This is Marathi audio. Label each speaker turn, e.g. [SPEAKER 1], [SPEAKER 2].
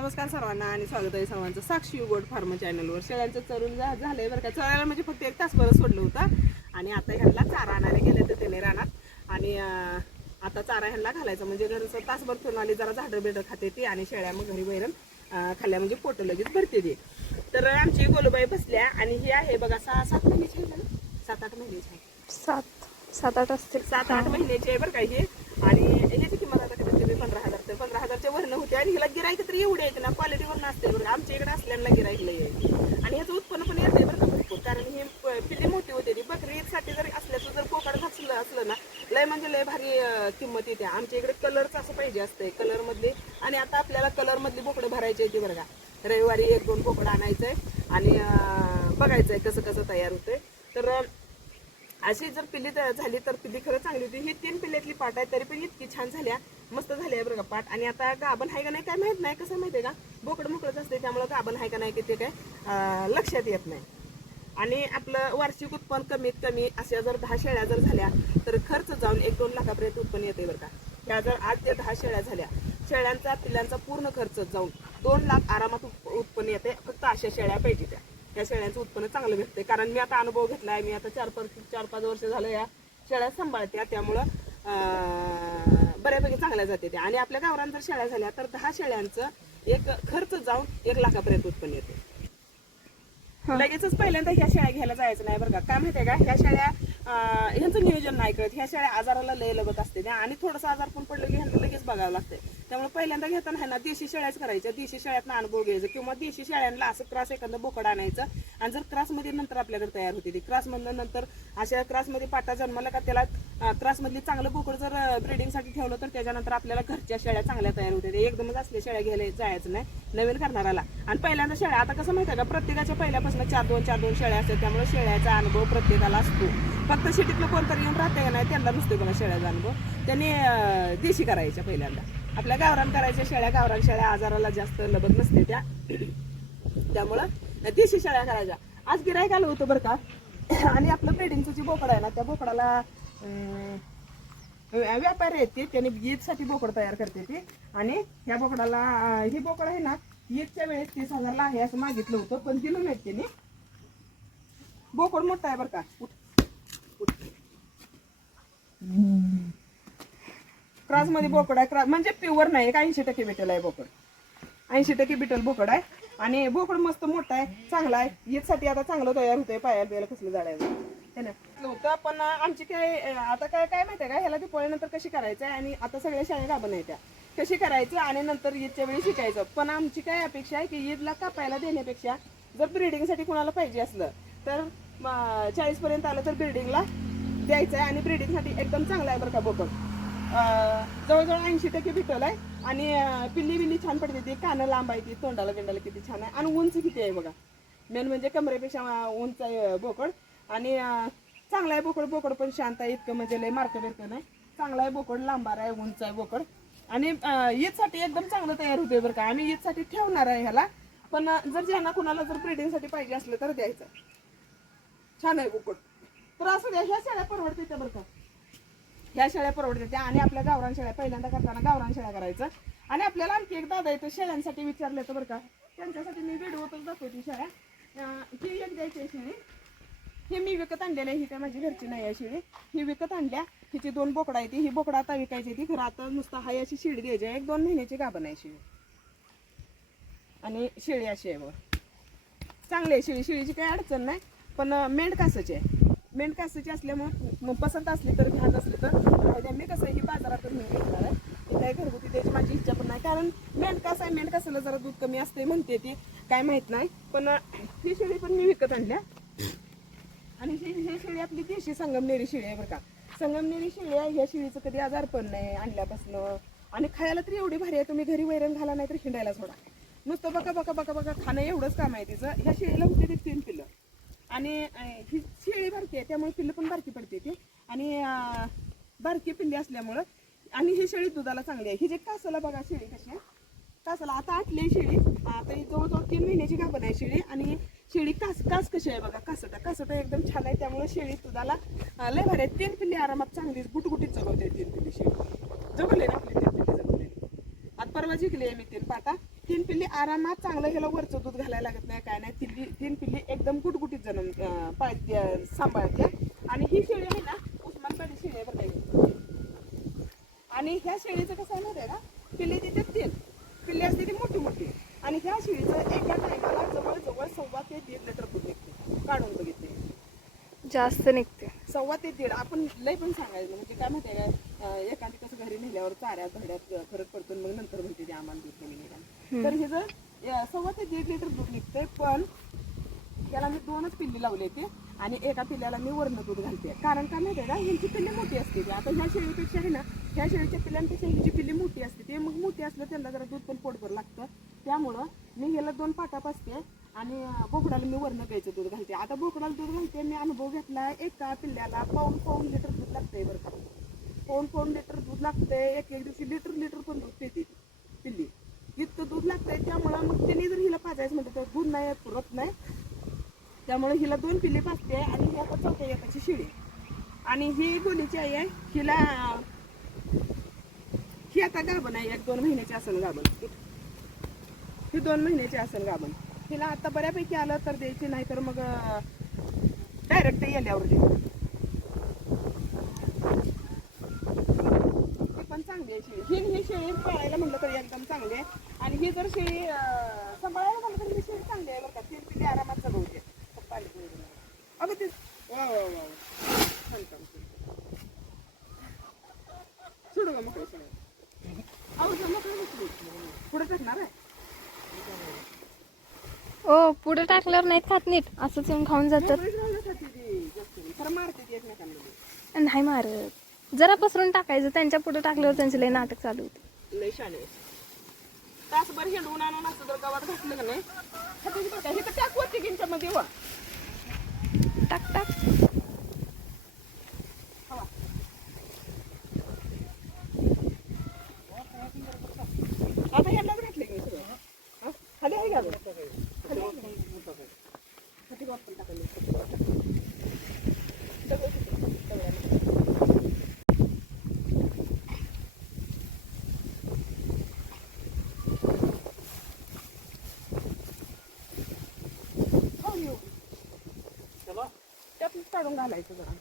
[SPEAKER 1] नमस्कार सर्वांना आणि स्वागत आहे सर्वांचं साक्षी गोड फार्म चॅनलवर. शेळ्यांचं चरून झा- झालंय बरं का. चरायला म्हणजे फक्त एक तास बरं सोडलं होतं. आणि आता ह्यांना चारा आणायला गेले तर त्याने रानात. आणि आता चारा ह्यांना घालायचा म्हणजे घरचं तासभर फिरून आली जरा झाडं बिडं खाते ती आणि शेळ्या मग घरी वैरण अं, खाल्ल्या म्हणजे पोटं लगेच भरते ती. तर आमची गोलूबाई बसल्या आणि ही आहे बघा सहा सात महिन्याची आहे ना? सात आठ महिन्याची आहे.
[SPEAKER 2] सात सात आठ असतील.
[SPEAKER 1] सात आठ महिन्याची आहे बरं का ही. आणि याची किंमत आता कधी पंधरा हजार पंधरा हजारच्या वरनं होते आणि हिला गिरायक तर एवढे आहेत ना क्वालिटीवर नसते बरं. आमच्या इकडे असल्यानं गिरायक लई आहे. आणि ह्याचं उत्पन्न पण येते बरं का भरपूर. कारण ही प- पिल्ली मोठी होते ती. बकरीसाठी जरी असल्याचं जर कोकड घासलं असलं ना लय म्हणजे लय भारी किंमत येते. आमच्या इकडे कलरचं असं पाहिजे असतंय. कलरमधले आणि आता आपल्याला कलरमधली बोकडं भरायची आहे ती बरं का. रविवारी एक दोन बोकडं आहे आणि बघायचं आहे कसं कसं तयार होतंय. तर अशी जर पिल्ली तयार झाली तर पिल्ली खरं चांगली होती. ही तीन पिल्ल्यातली पाट आहे तरी पण इतकी छान झाल्या. मस्त झाली आहे बरं का पाठ. आणि आता गाभण आहे का नाही काय माहीत नाही कसं माहिती आहे का? बोकड मोकळच असते त्यामुळे गाभण आहे का नाही की ते काय लक्षात येत नाही. आणि आपलं वार्षिक उत्पन्न कमीत कमी अशा जर दहा शेळ्या जर झाल्या तर खर्च जाऊन एक दोन लाखापर्यंत उत्पन्न येते बरं का. ह्या जर आज ते दहा शेळ्या झाल्या शेळ्यांचा पिल्लांचा पूर्ण खर्च जाऊन दोन लाख आरामात उत्पन्न येते फक्त अशा शेळ्या पाहिजे त्या. त्या शेळ्यांचं उत्पन्न चांगलं भेटते कारण मी आता अनुभव घेतला आहे मी आता चार पाच चार पाच वर्ष झालं या शेळ्या सांभाळत्या त्यामुळं बऱ्यापैकी चांगल्या जाते त्या. आणि आपल्या गावरान जर शेळ्या झाल्या तर दहा शेळ्यांचं एक खर्च जाऊन एक लाखापर्यंत उत्पन्न येते. लगेचच पहिल्यांदा ह्या शेळ्या घ्यायला जायचं नाही बरं का. काय माहितीये का? ह्या शेळ्या अं, ह्यांचं नियोजन नाही कळत ह्या शेळ्या आजाराला लय लगत असते त्या. आणि थोडंसं आजार पण पडलं की ह्यांना लगेच बघावं लागतंय. त्यामुळे पहिल्यांदा घेताना ह्यांना देशी शेळ्याच करायच्या. देशी शेळ्यातनं अनुभव घ्यायचा किंवा देशी शेळ्यांना असं क्रॉस एखादं बोकड आणायचं आणि जर क्रॉसमध्ये नंतर आपल्याकडे तयार होते ती. क्रॉस मधलं नंतर अशा क्रॉसमध्ये पाटा जन्माला का त्याला त्रासमधली चांगलं बोकड जर ब्रिडिंगसाठी ठेवलं तर त्याच्यानंतर आपल्याला घरच्या शेळ्या चांगल्या तयार होते एकदमच असल्या शेळ्या घ्यायला जायचं नाही नवीन करणाराला आणि पहिल्यांदा शेळ्या आता कसं माहितीये का प्रत्येकाच्या पहिल्यापासून चार दोन चार दोन शेळ्या असतात त्यामुळे शेळ्याचा अनुभव प्रत्येकाला असतो. फक्त शेतीतलं कोणतरी येऊन राहते का नाही त्यांना नुसते कोणा शेळ्याचा अनुभव. त्यांनी देशी करायच्या पहिल्यांदा. आपल्या गावरान करायच्या शेळ्या गावरान शेळ्या आजाराला जास्त लबत नसते त्या. त्यामुळं देशी शेळ्या करायच्या. आज गिरायक आलं होतं बरं का. आणि आपलं ब्रिडिंगचं जे बोकड आहे ना त्या बोकडाला व्यापारी आहेत ते त्याने ईदसाठी बोकड तयार करते ते. आणि ह्या बोकडाला ही बोकड आहे ना ईदच्या वेळेस तीस हजारला आहे असं मागितलं होतं पण दिलं नाहीत त्यांनी. बोकड मोठा आहे बरं का. उठ, क्रॉसमध्ये बोकड आहे. क्रॉस म्हणजे प्युअर नाही एक ऐंशी टक्के भेटेल आहे बोकड. ऐंशी टक्के बिटल बोकड आहे. आणि बोकड मस्त मोठा आहे चांगला आहे. ईदसाठी आता चांगलं तयार होतंय पायाला बियाला कसलं जाडायचं है ना? नव्हतं पण आमची काय आता काय काय माहिती आहे का? ह्याला दिपोळीनंतर कशी करायचं आहे आणि आता सगळ्या शाळा राबण आहे त्या. कशी करायचं आणि नंतर ईदच्या वेळी शिकायचं. पण आमची काय अपेक्षा आहे की ईदला कापायला देण्यापेक्षा जर ब्रिडिंगसाठी कुणाला पाहिजे असलं तर चाळीसपर्यंत आलं तर ब्रिडिंगला द्यायचं आहे आणि ब्रिडिंगसाठी एकदम चांगला आहे बरं का बोकड. जवळजवळ ऐंशी टक्के बिटल आहे आणि पिल्ली बिल्ली छान पडते ती कानं लांब आहे ती तोंडाला बिंडाला किती छान आहे आणि उंच किती आहे बघा. मेन म्हणजे कमरेपेक्षा उंच आहे बोकड. आणि चांगला आहे बोकड बोकड पण शांत आहे इतकं म्हणजे लय मार्क बिरकं नाही. चांगला आहे बोकड लांबार आहे उंच आहे बोकड. आणि ईदसाठी एकदम चांगलं तयार होते बरं का. आम्ही ईदसाठी ठेवणार आहे ह्याला. पण जर ज्यांना कुणाला जर ब्रिडिंगसाठी पाहिजे असलं तर द्यायचं. छान आहे बोकड. तर असं द्या ह्या शाळ्या परवडते त्या बरं का? ह्या शाळ्या परवडते त्या. आणि आपल्या गावरान शाळा पहिल्यांदा करताना गावरान शाळा करायचं. आणि आपल्याला आणखी एक दादा येतो शेळ्यांसाठी विचारलं तर बरं का त्यांच्यासाठी मी व्हिडिओतच दाखवते शाळा अं, ही एक द्यायची आहे शेळी. हे मी विकत आणलेली नाही ही काय माझी घरची नाही आहे शेळी. ही विकत आणल्या हिची दोन बोकडा आहे ती ही बोकडा आता विकायची ती. खरं आता नुसतं हाय अशी शेळी द्यायची आहे. एक दोन महिन्याची गाभण आहे शेळी. आणि शेळी अशी आहे बघ. चांगली आहे शेळी. शेळीची काही अडचण नाही. पण मेंढकासाची आहे. मेंढकासाची असल्यामुळं मग पसंत असली तर घात असली तर. द्या. मी कसं आहे ही बाजारातच मी घेणार आहे. काय घरगुती द्यायची माझी इच्छा पण नाही. कारण मेंढकास आहे मेंढकासाला जरा दूध कमी असते म्हणते ती. काय माहीत नाही. पण ही शेळी पण मी विकत आणल्या. आणि ही ही शेळी आपली देशी संगमनेरी शेळी आहे बरं का. संगमनेरी शेळी आहे ह्या शेळीचं कधी आजार पण नाही आणल्यापासनं. आणि खायला तरी एवढी भारी आहे तुम्ही घरी वैरण घाला नाही तर हिंडायला सोडा. नुसतं बघा बघा बका बघा खाणं एवढंच काम आहे तिचं. ह्या शेळीला होते ते तीन पिल्लं आणि ही शेळी बारकी आहे त्यामुळे पिल्लं पण बारकी पडते ती. आणि बारकी पिल्ली असल्यामुळं आणि ही शेळी दुधाला चांगली आहे. ही जे कासाला बघा शेळी कशी आहे. कासाला आता आटली शेळी. आता ही जवळजवळ तीन महिन्याची गाभण आहे शेळी. आणि शेळी कास कास कशी आहे बघा? कासटा कासटा एकदम छान आहे. त्यामुळे शेळी दुधाला लय भारी आहे. तीन पिल्ली आरामात चांगली गुटगुटीत जगवते तीन पिल्ली शेळी. जगवले ना आपली तीन पिल्ली जगले. आता परवा जिंकली आहे मी तीन. पाटा तीन पिल्ली आरामात चांगलं ह्याला वरचं दूध घालायला लागत नाही काय नाही. तीन तीन पिल्ली एकदम गुटगुटीत जन्म अं, सांभाळते आणि ही शेळी आहे ना उस्मानबादी शेळी आहे बघायची आणि ह्या शेळीचं कसं आहे माहिती आहे ना पिल्ली तिथे तीन. पिल्ली असते ती मोठी मोठी आणि ह्या शेळीचं एका टायमाला जवळजवळ सव्वा ते दीड लिटर दूध निघते. काढून बघितले.
[SPEAKER 2] जास्त निघते.
[SPEAKER 1] सव्वा ते दीड. आपण लय पण सांगायचं म्हणजे काय माहिती आहे काय एखादी कसं घरी नेल्यावर चाऱ्यात धड्यात फरक पडतो मग नंतर म्हणते ते आम्हाला दूध कमी निघालं तर हे जर सव्वा ते दीड लिटर दूध निघते पण त्याला मी दोनच पिल्ली लावले ते आणि एका पिल्ल्याला मी वरण दूध घालते. कारण काय माहिती का ह्यांची पिल्ली मोठी असते ती. आता ह्या शेळीपेक्षा आहे ना ह्या शेळीच्या पिल्ल्यांपेक्षा ह्याची पिल्ली मोठी असते ते. मग मोठी असलं त्यांना जरा दूध पण पोटभर लागतं. त्यामुळं मी ह्याला दोन पाटा असते आणि बोकडाला मी वरनं प्यायचं दूध घालते. आता बोकडाला दूध घालते मी अनुभव घेतला एका पिल्ल्याला पाऊन पाऊन लिटर दूध लागतंय बरं का. पाऊन पाऊन लिटर दूध लागतंय एक एक दिवशी लिटर लिटर पण दूध पिते पिल्ली. इतकं दूध लागतंय त्यामुळं मग त्यांनी जर हिला पाजायचं म्हणतं तर दूध नाही पुरत नाही. त्यामुळे हिला दोन पिल्ली पाजते आणि ही आता चौथ्या एकाची शिडी आणि ही गोलीची आई आहे हिला ही आता गाभण आहे एक दोन महिन्याची असेल गाभण. ही दोन महिन्याची असेल गाभण. हिला आता बऱ्यापैकी आलं तर द्यायची नाही तर मग डायरेक्ट येल्यावर दे ती पण चांगली आहे शेळी. ही ही शेळी पाळायला म्हणलं तरी एकदम चांगली आहे. आणि ही जर शेळी सांभाळायला म्हणलं तर ही शेळी चांगली आहे बरं का तीन पिल्ली आरामात जगवते फक्त पाणी पिऊन देणार. अगं ते वा वा वा वा. छान काम केलं. सोडू का मोकळी शेळी अहो जर मोकळी मोकळी पुढे टाकणार आहे
[SPEAKER 2] ओ पुढे टाकल्यावर नाही खात नीट. असंच येऊन खाऊन जातात.
[SPEAKER 1] नाही. मारते
[SPEAKER 2] जरा पसरून टाकायचं. त्यांच्या पुढे टाकल्यावर त्यांचे लय नाटक चालू होते.
[SPEAKER 1] लय शाणे. तासभर हिंडवून आणून असं जर गावात घातलं का नाही खात्याची बरं का हे तर टाक वा
[SPEAKER 2] टाक टाक.
[SPEAKER 1] हवा आता ह्यांनाच घातले की मी सगळं? हा? खाली आहे का अजून? खाली आहे का? खाली वापरून टाकले. दगड किती? दगडाला. खाऊन येऊ. त्यातच काढून घालायचं जरा